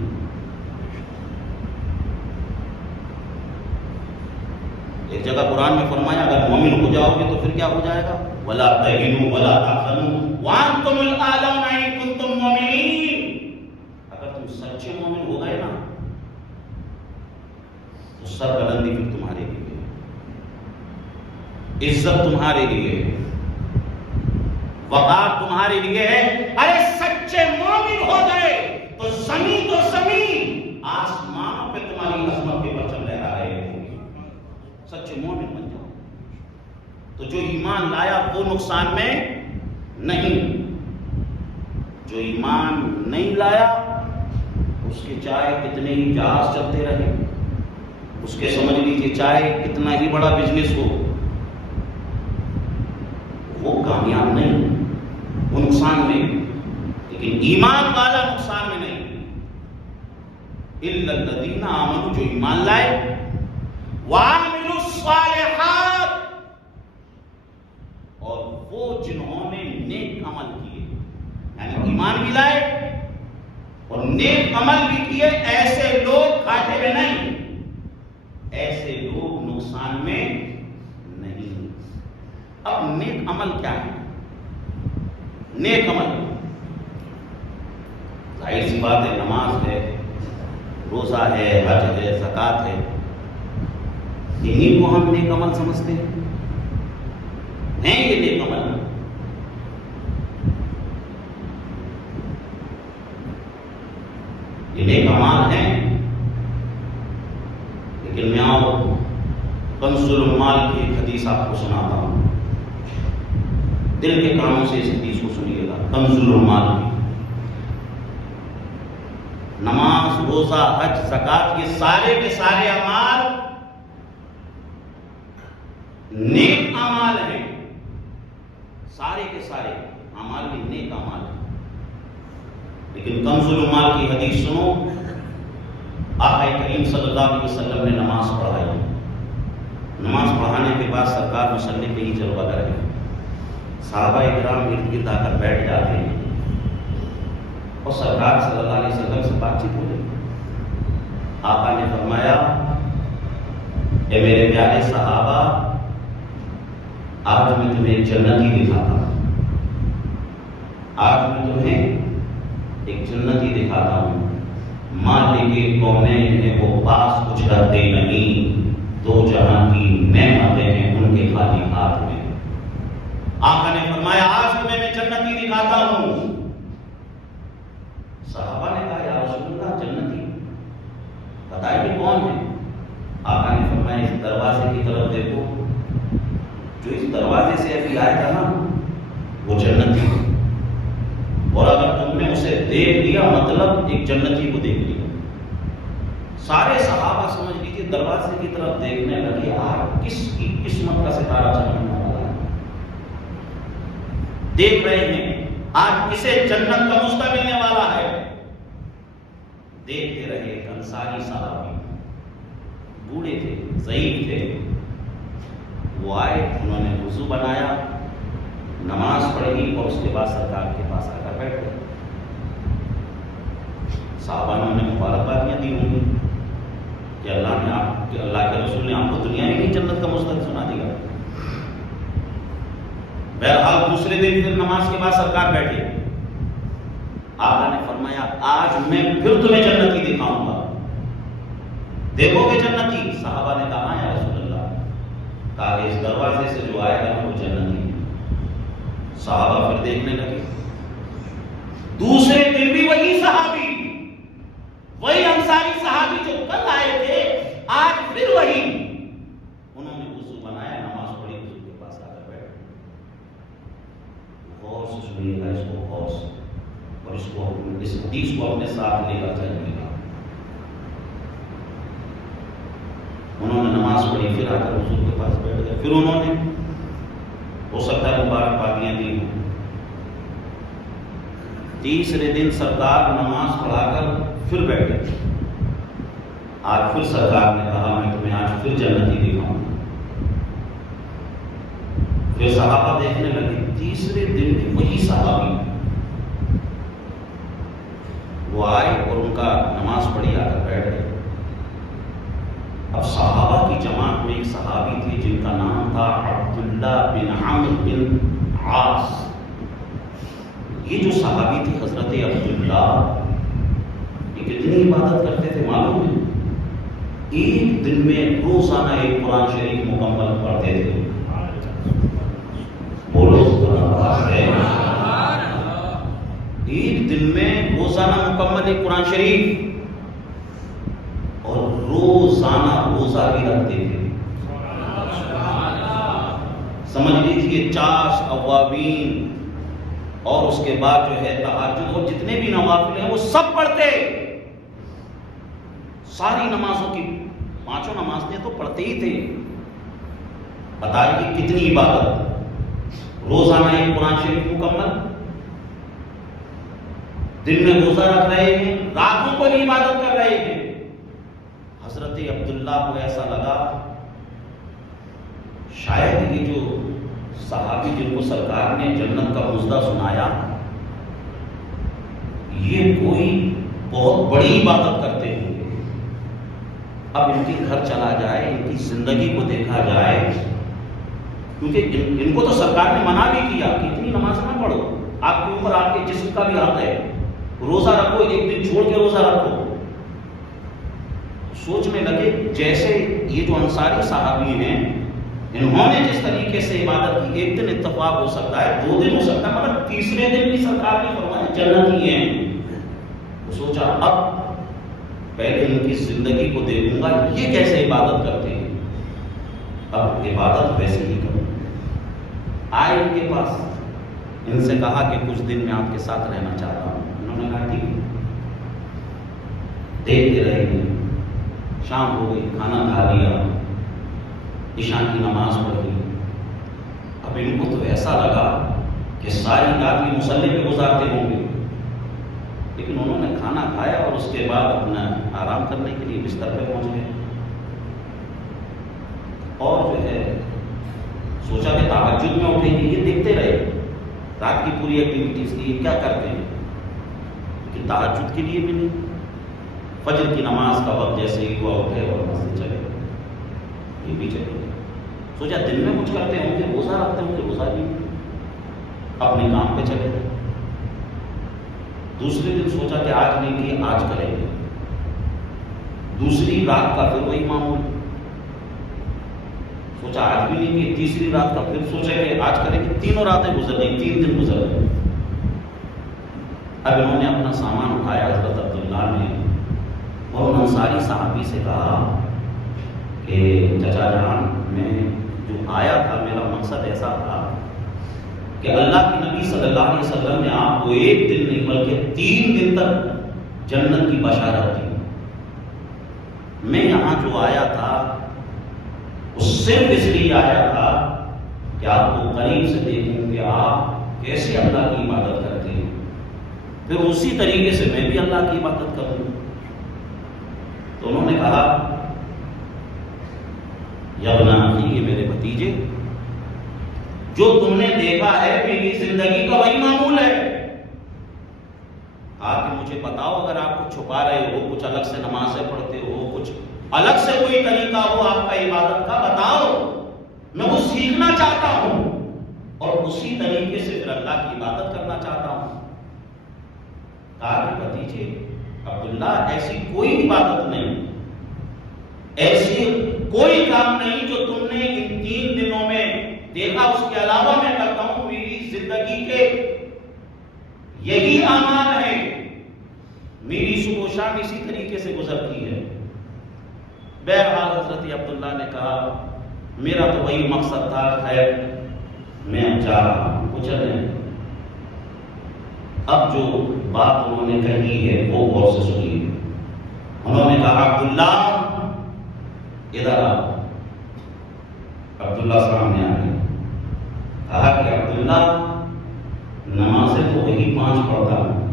ایک جگہ قرآن میں فرمایا اگر مومن ہو جاؤ گے تو پھر کیا ہو جائے گا؟ وَلَا تَهِنُوا وَلَا تَحْزَنُوا وَأَنْتُمُ الْأَعْلَوْنَ إِن كُنتُم مُؤْمِنِينَ۔ اگر تم سچے مومن ہو گئے نا تو سربلندی پھر تمہارے لیے، عزت تمہارے لیے، وقار تمہارے لیے ہے۔ ارے سچے مومن ہو گئے تو زمین تو زمین، آسمانوں پہ تمہاری عظمت کے پرچم لہرا رہے ہیں۔ سچے مومن بن جاؤ تو جو ایمان لایا وہ نقصان میں نہیں، جو ایمان نہیں لایا اس کے چاہے کتنے ہی جہاز چلتے رہے، اس کے سمجھ لیجیے چاہے کتنا ہی بڑا بزنس ہو، وہ کامیاب نہیں، وہ نقصان میں۔ لیکن ایمان والا نقصان میں نہیں۔ اِلَّا الَّذِينَ آمَنُوا، جو ایمان لائے، وَعَمِلُوا الصَّالِحَاتِ، اور وہ جنہوں نے نیک عمل کیے، یعنی ایمان بھی لائے اور نیک عمل بھی کیے، ایسے لوگ گھاٹے میں نہیں، ایسے لوگ نقصان میں نہیں۔ اب نیک عمل کیا ہے؟ نیک عمل ظاہر سی بات ہے، نماز ہے، روزہ ہے، حج ہے، زکوٰۃ ہے، انہیں کو ہم نیک عمل سمجھتے ہیں یہ نیک عمل؟ یہ نیک اعمال ہیں، لیکن میں آؤ کنز العمال کی ایک حدیث آپ کو سناتا ہوں، دل کے کانوں سے اس حدیث کو سنیے گا۔ کنز العمال کی، نماز، روزہ، حج، زکوٰۃ، یہ سارے کے سارے اعمال نیک اعمال ہیں، سارے کے سارے اعمال بھی نیک اعمال ہیں۔ لیکن کنز العمال کی حدیث سنو، آقا کریم صلی اللہ علیہ وسلم نے نماز پڑھائی، نماز پڑھانے کے بعد سرکار مصلی پہ ہی جلوہ کر گئے، صحابہ اکرام ارد گرد آ کر بیٹھ جاتے ہیں اور سرکار صلی اللہ علیہ وسلم سے بات چیت ہو گئی۔ آقا نے فرمایا اے میرے پیارے صحابہ، آج میں تمہیں جنتی دکھاتا ہوں، آج میں تمہیں ایک جنتی دکھاتا ہوں، مالک کونین ہے وہ پاس کچھ رکھتے نہیں، دو جہاں کی نعمتیں ہیں ان کے خالی ہاتھ میں۔ آقا نے فرمایا آج تمہیں میں جنتی دکھاتا ہوں۔ صحابہ نے کہا یا رسول اللہ جنتی بتائیے کون ہے؟ آقا نے فرمایا اس دروازے کی طرف دیکھو، جو اس دروازے سے ابھی آیا تھا نا وہ جنتی ہے، اور اگر تم نے اسے دیکھ لیا مطلب ایک جنتی کو دیکھ لیا۔ سارے صحابہ سمجھ لیجیے دروازے کی طرف دیکھنے لگے، آج کس کی قسمت کا ستارہ چمکنے والا ہے، دیکھ رہے ہیں آج کسے جنت کا مژدہ ملنے والا ہے۔ دیکھتے رہے، ایک انصاری صحابی بوڑھے تھے، ضعیف تھے، وہ آئے، انہوں نے وضو بنایا، نماز پڑھی اور اس کے بعد سرکار کے پاس آ کر بیٹھ گئے۔ صحابہ نے انہیں مبارکبادیاں دی ہوں گی کہ اللہ کے رسول نے آپ کو دنیا میں نہیں جنت کا مژدہ سنا دیا۔ بہرحال دوسرے دن پھر نماز کے بعد سرکار بیٹھے، آقا نے فرمایا آج میں پھر تمہیں جنتی دکھاؤں گا، دیکھو گے جنتی؟ صحابہ نے کہا یا رسول اللہ، کہا کہ اس دروازے سے جو آئے گا وہ جنتی ہے۔ صحابہ پھر دیکھنے لگے، دوسرے دن بھی وہی صحابی، وہی انصاری صحابی جو کل آئے تھے، آج پھر وہی، انہوں نے وضو بنایا، نماز پڑھی، وضو کے پاس آ کر بیٹھے۔ غور سے سنیے گا اس کو، غور سے، اور اس حدیث کو اپنے ساتھ لے کر چلیے گا۔ انہوں نے نماز پڑھی، پھر آ کر حضور کے پاس بیٹھ گئے، پھر انہوں نے ہو سکتا ہے مبارکبادیاں دی ہوں۔ تیسرے دن سرکار نماز پڑھا کر پھر بیٹھے، آج پھر سرکار نے کہا میں تمہیں آج پھر جنتی دکھاؤں۔ پھر صحابہ دیکھنے لگے، تیسرے دن میں وہی صحابی وہ آئے اور ان کا نماز پڑھی آ کر بیٹھ گئے. اب صحابہ کی جماعت میں ایک صحابی تھے جن کا نام تھا عبداللہ بن عمرو بن عاص. یہ جو صحابی تھے حضرت عبداللہ، یہ کتنی عبادت کرتے تھے معلوم ہے؟ ایک دن میں روزانہ ایک قرآن شریف مکمل پڑھتے تھے. ایک دن میں روزانہ مکمل ایک قرآن شریف، اور روزانہ روزہ بھی رکھتے تھے. سمجھ لیجیے چاش اوابین، اور اس کے بعد جو ہے تہجد اور جتنے بھی نوافل ہیں وہ سب پڑھتے. ساری نمازوں کی 5 نمازیں تو پڑھتے ہی تھے. بتائیے کتنی عبادت. روزانہ ایک قرآن شریف مکمل، دن میں روزہ رکھ رہے ہیں، راتوں کو بھی عبادت کر رہے ہیں. حضرت عبداللہ کو ایسا لگا شاید یہ جو صحابی جن کو سرکار نے جنت کا مژدہ سنایا، یہ کوئی بہت بڑی عبادت کرتے ہیں. اب ان کے گھر چلا جائے، ان کی زندگی کو دیکھا جائے، کیونکہ ان کو تو سرکار نے منع بھی کیا کہ اتنی نماز نہ پڑھو، آپ کے اوپر آپ کے جسم کا بھی حق ہے، روزہ رکھو، ایک دن چھوڑ کے روزہ رکھو. سوچنے لگے جیسے یہ جو انصاری صحابی ہیں انہوں نے جس طریقے سے عبادت کی، ایک دن اتفاق ہو سکتا ہے، 2 دن ہو سکتا ہے، مگر تیسرے دن بھی سرکار نے فرمایا جنت ہی ہیں. سوچا اب پہلے ان کی زندگی کو دیکھوں گا یہ کیسے عبادت کرتے ہیں، اب عبادت ویسے ہی کروں. آئے ان کے پاس، ان سے کہا کہ کچھ دن میں آپ کے ساتھ رہنا چاہتا ہوں. انہوں نے کہا ٹھیک ہے. دیکھتے رہے گے. شام ہو گئی، کھانا کھا لیا، عشاء کی نماز پڑھی. اب ان کو تو ایسا لگا کہ ساری رات بھی مصلی پہ گزارتے ہوں گے، لیکن انہوں نے کھانا کھایا اور اس کے بعد اپنا آرام کرنے کے لیے بستر پہ پہنچ گئے. اور جو ہے سوچا کہ تہجد میں اٹھیں گے. یہ دیکھتے رہے رات کی پوری ایکٹیویٹیز کی، یہ کیا کرتے ہیں، لیکن تہجد کے لیے بھی نہیں. فجر کی نماز کا وقت جیسے ہی ہوا اٹھے اور مسجد چلے گئے. یہ بھی چلے گئے. سوچا دن میں کچھ کرتے ہوں گے، روزہ رکھتے ہوں گے، روزہ بھی اپنے کام پہ چلے گئے. دوسرے دن سوچا کہ آج نہیں کیا، آج کریں گے. دوسری رات کا پھر وہی معمول، سوچا آج بھی نہیں کی. تیسری رات کا پھر سوچا کہ آج کریں گے. تینوں راتیں گزر گئی، 3 دن گزر گئے. اب انہوں نے اپنا سامان اٹھایا حضرت عبداللہ نے، اور انصاری صحابی سے کہا کہ چچا جان، میں جو آیا تھا میرا مقصد ایسا تھا کہ اللہ کے نبی صلی اللہ علیہ وسلم نے آپ کو 1 دن نہیں بلکہ 3 دن تک جنت کی بشارت دی. میں یہاں جو آیا تھا وہ صرف اس لیے آیا تھا کہ آپ کو قریب سے دیکھوں کہ آپ کیسے اللہ کی عبادت کرتے ہیں، پھر اسی طریقے سے میں بھی اللہ کی عبادت کروں. تو انہوں نے کہا یا ابن اخی، یہ میرے بھتیجے، جو تم نے دیکھا ہے میری زندگی کا وہی معمول ہے. آپ مجھے بتاؤ، اگر آپ کچھ چھپا رہے ہو، کچھ الگ سے نمازیں پڑھتے ہو، کچھ الگ سے کوئی طریقہ ہو آپ کا عبادت کا، بتاؤ، میں وہ سیکھنا چاہتا ہوں اور اسی طریقے سے پھر اللہ کی عبادت کرنا چاہتا ہوں. کہا کہ بھتیجے عبداللہ، ایسی کوئی عبادت نہیں، ایسی کوئی کام نہیں جو تم نے ان 3 دنوں میں دیکھا اس کے علاوہ میں کرتا ہوں. میری زندگی کے یہی اعمال ہیں، میری صبح و شام اسی طریقے سے گزرتی ہے. بہرحال حضرت عبداللہ نے کہا میرا تو وہی مقصد تھا، خیر میں اب جا رہا ہوں، کچھ نہیں. اب جو بات انہوں نے کہی ہے وہ غور سے سنیے. انہوں نے کہا عبداللہ ادھر آؤ. عبداللہ سامنے آ گئے. کہا کہ عبداللہ، نمازیں تو وہی 5 پڑھتا ہوں،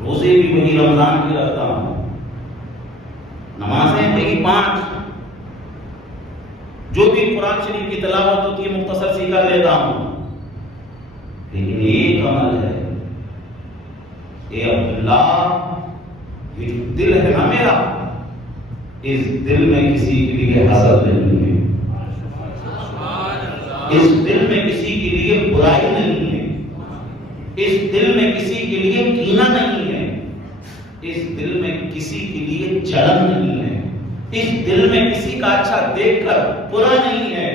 روزے بھی وہی رمضان کی رکھتا ہوں، نمازیں وہی 5، جو بھی قرآن شریف کی تلاوت ہوتی ہے مختصر سی کر لیتا ہوں، لیکن ایک عمل ہے، اے عبداللہ، یہ جو دل ہے نا میرا، اس دل میں کسی کے لیے حسد نہیں ہے، اس دل میں کسی کے لیے برائی نہیں ہے، اس دل میں کسی کے لیے کینہ نہیں ہے، اس دل میں کسی کے لیے جلن نہیں ہے، اس دل میں کسی کا اچھا دیکھ کر برا نہیں ہے،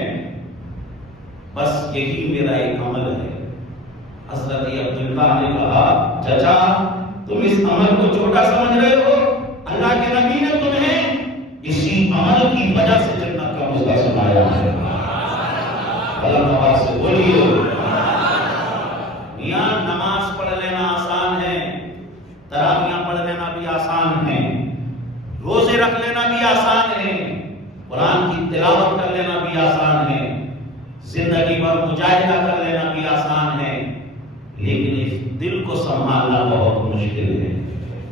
بس یہی میرا ایک عمل ہے۔ حضرت عبداللہ نے کہا چچا تم اس عمل کو چھوٹا سمجھ رہے ہو، اللہ کے نبی نے تمہیں اسی عمل کی وجہ سے جنت کا مزہ سنایا ہے۔ بلند آواز سے بولیے، میاں نماز پڑھ لینا آسان ہے، تراویحاں پڑھ لینا بھی آسان ہے، روزے رکھ لینا بھی آسان ہے، قرآن کی تلاوت کر لینا بھی آسان ہے، زندگی بھر مجاہدہ کر لینا بھی آسان ہے، لیکن اس دل کو سنبھالنا بہت مشکل ہے۔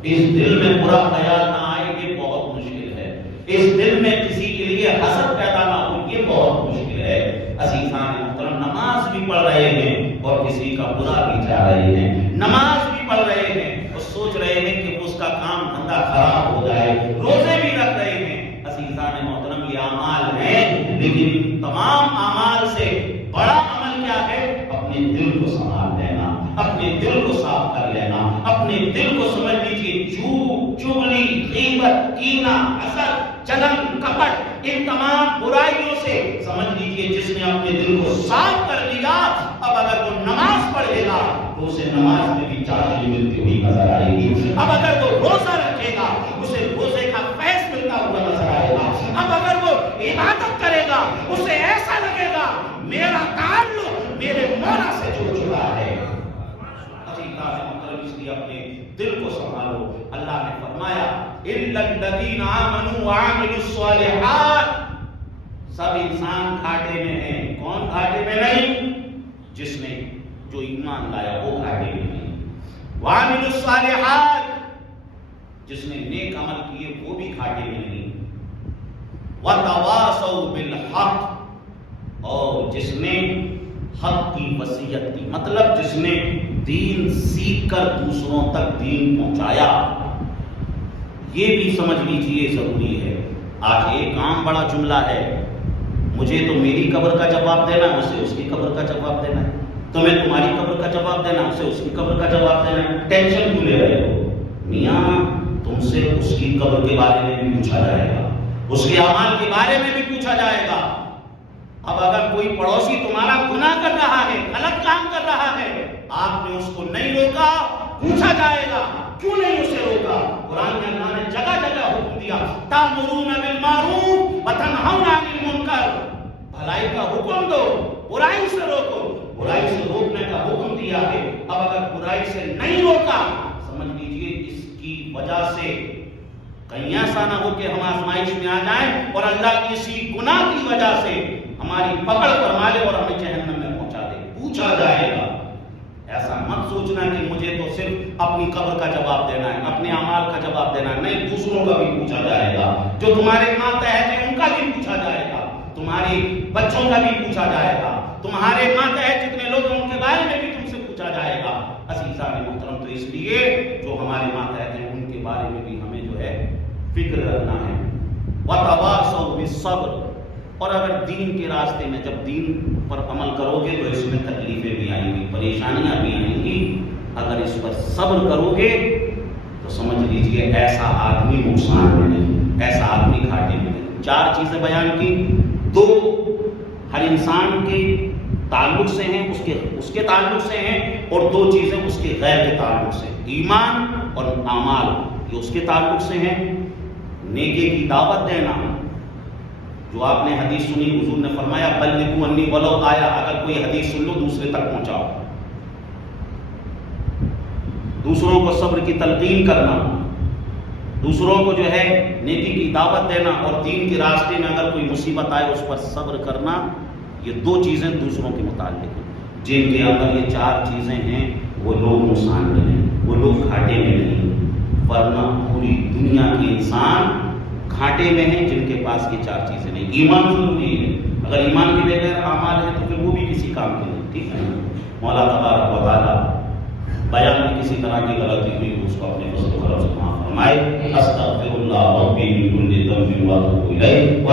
اس دل میں برا خیال نہ آئے یہ بہت مشکل ہے، اس دل میں کسی کے لیے حسد پیدا نہ ہو یہ بہت مشکل ہے۔ عزیزان محترم، نماز بھی پڑھ رہے ہیں اور کسی کا برا بھی چاہ رہے ہیں، نماز بھی پڑھ رہے ہیں اور سوچ رہے ہیں کہ اس کا کام دھندا خراب ہو جائے، روزے بھی رکھ رہے ہیں۔ عزیزان محترم، یہ اعمال ہیں، لیکن تمام اعمال سے بڑا عمل کیا ہے؟ اپنے دل کو سنبھال لینا، اپنے دل کو صاف کر لینا، اپنے دل کو سمجھ لیجیے جھوٹ، چغلی، غیبت، کینہ، حسد، جلن، کپٹ، ان تمام برائیوں سے سمجھ لیجیے جس نے اپنے دل کو صاف کر لیا، اب اگر وہ نماز پڑھے گا تو اسے نماز میں بھی چاشنی ملتی ہوئی نظر آئے گی، اب اگر وہ روزہ رکھے گا اسے روزے کا فیض ملتا ہوا نظر آئے گا، اب اگر وہ عبادت کرے گا اسے ایسا لگے گا میرا تعلق میرے مولا سے جڑ چکا ہے۔ اس لیے اپنے دل کو سنبھالو۔ اللہ نے فرمایا اِلَّا الَّذِينَ آمَنُوا وَعَمِلُوا الصَّالِحَاتِ، سب انسان گھاٹے میں ہیں، کون گھاٹے میں نہیں؟ جس نے جو ایمان لایا وہ گھاٹے میں نہیں، وَعَمِلُوا الصَّالِحَاتِ، جس نے نیک عمل کیے وہ بھی گھاٹے میں نہیں، وَتَوَاصَوْا بِالْحَقِّ، اور جس نے حق کی وصیت کی، مطلب جس نے دین سیکھ کر دوسروں تک دین پہنچایا۔ یہ بھی سمجھ لیجئے ضروری ہے۔ آج ایک عام بڑا جملہ ہے، مجھے تو میری قبر کا جواب دینا ہے، اسے اس کی قبر کا جواب دینا ہے، تمہیں تمہاری قبر کا جواب دینا ہے، اسے اس کی قبر کا جواب دینا ہے، ٹینشن کیوں لے رہے ہو؟ میاں تم سے اس کی قبر کے بارے میں بھی پوچھا جائے گا، اس کے اعمال کے بارے میں بھی پوچھا جائے گا۔ اب اگر کوئی پڑوسی تمہارا گناہ کر رہا ہے، غلط کام کر رہا ہے، آپ نے اس کو نہیں روکا، پوچھا جائے گا کیوں نہیں اسے روکا؟ قرآن میں اللہ نے جگہ جگہ حکم دیا، تأمرون بالمعروف وتنہون عن المنکر، بھلائی کا حکم دو، برائی سے روکو، برائی سے روکنے کا حکم دیا ہے۔ اب اگر برائی سے نہیں روکا، سمجھ لیجئے اس کی وجہ سے کہیں ایسا نہ ہو کہ ہم آزمائش میں آ جائیں اور اللہ کی اسی گناہ کی وجہ سے ہماری پکڑ فرما لے اور ہمیں جہنم میں پہنچا دے۔ پوچھا جائے گا، ایسا مت سوچنا کہ مجھے تو صرف اپنی قبر کا جواب دینا ہے، اپنے اعمال کا جواب دینا ہے، نہیں، دوسروں کا بھی پوچھا جائے گا، جو تمہارے ماتحت ہیں ان کا بھی پوچھا جائے گا، تمہارے بچوں کا بھی پوچھا جائے گا، تمہارے ماتحت جتنے لوگ ہیں ان کے بارے میں بھی تم سے پوچھا جائے گا۔ عزیزان محترم، تو اس لیے جو ہمارے ماتحت ہیں ان کے بارے میں بھی ہمیں جو ہے فکر رکھنا ہے۔ وَتَوَاصَوْا بِالصَّبْرِ، اور اگر دین کے راستے میں جب دین پر عمل کرو گے تو اس میں تکلیفیں بھی آئیں گی، پریشانیاں بھی آئیں گی، اگر اس پر صبر کرو گے تو سمجھ لیجئے ایسا آدمی نقصان میں نہیں، ایسا آدمی گھاٹے میں نہیں۔ چار چیزیں بیان کی، دو ہر انسان کے تعلق سے ہیں، اس کے تعلق سے ہیں، اور دو چیزیں اس کے غیر کے تعلق سے، ایمان اور اعمال، یہ اس کے تعلق سے ہیں۔ نیکی کی دعوت دینا، جو آپ نے حدیث سنی، حضور نے فرمایا بلغوا انی ولو آیا، اگر کوئی حدیث سن لو دوسرے تک پہنچاؤ۔ دوسروں کو صبر کی تلقین کرنا، دوسروں کو جو ہے نیکی کی دعوت دینا، اور دین کے راستے میں اگر کوئی مصیبت آئے اس پر صبر کرنا، یہ دو چیزیں دوسروں کے متعلق ہیں۔ جن کے اندر یہ چار چیزیں ہیں وہ لوگ نقصان میں ہیں، وہ لوگ گھاٹے میں نہیں، ورنہ پوری دنیا کے انسان گھاٹے میں ہیں جن کے پاس یہ چار چیزیں نہیں۔ ایمان ضروری ہے، اگر ایمان کے بغیر اعمال ہے تو پھر وہ بھی کسی کام کے نہیں، ٹھیک ہے۔ مولا تبارک و تعالیٰ بیان میں کسی طرح کی غلطی ہوئی تو اس کو اپنے فضل و کرم سے معاف فرمائے۔ استغفر اللہ ربی من کل ذنب واتوب الیہ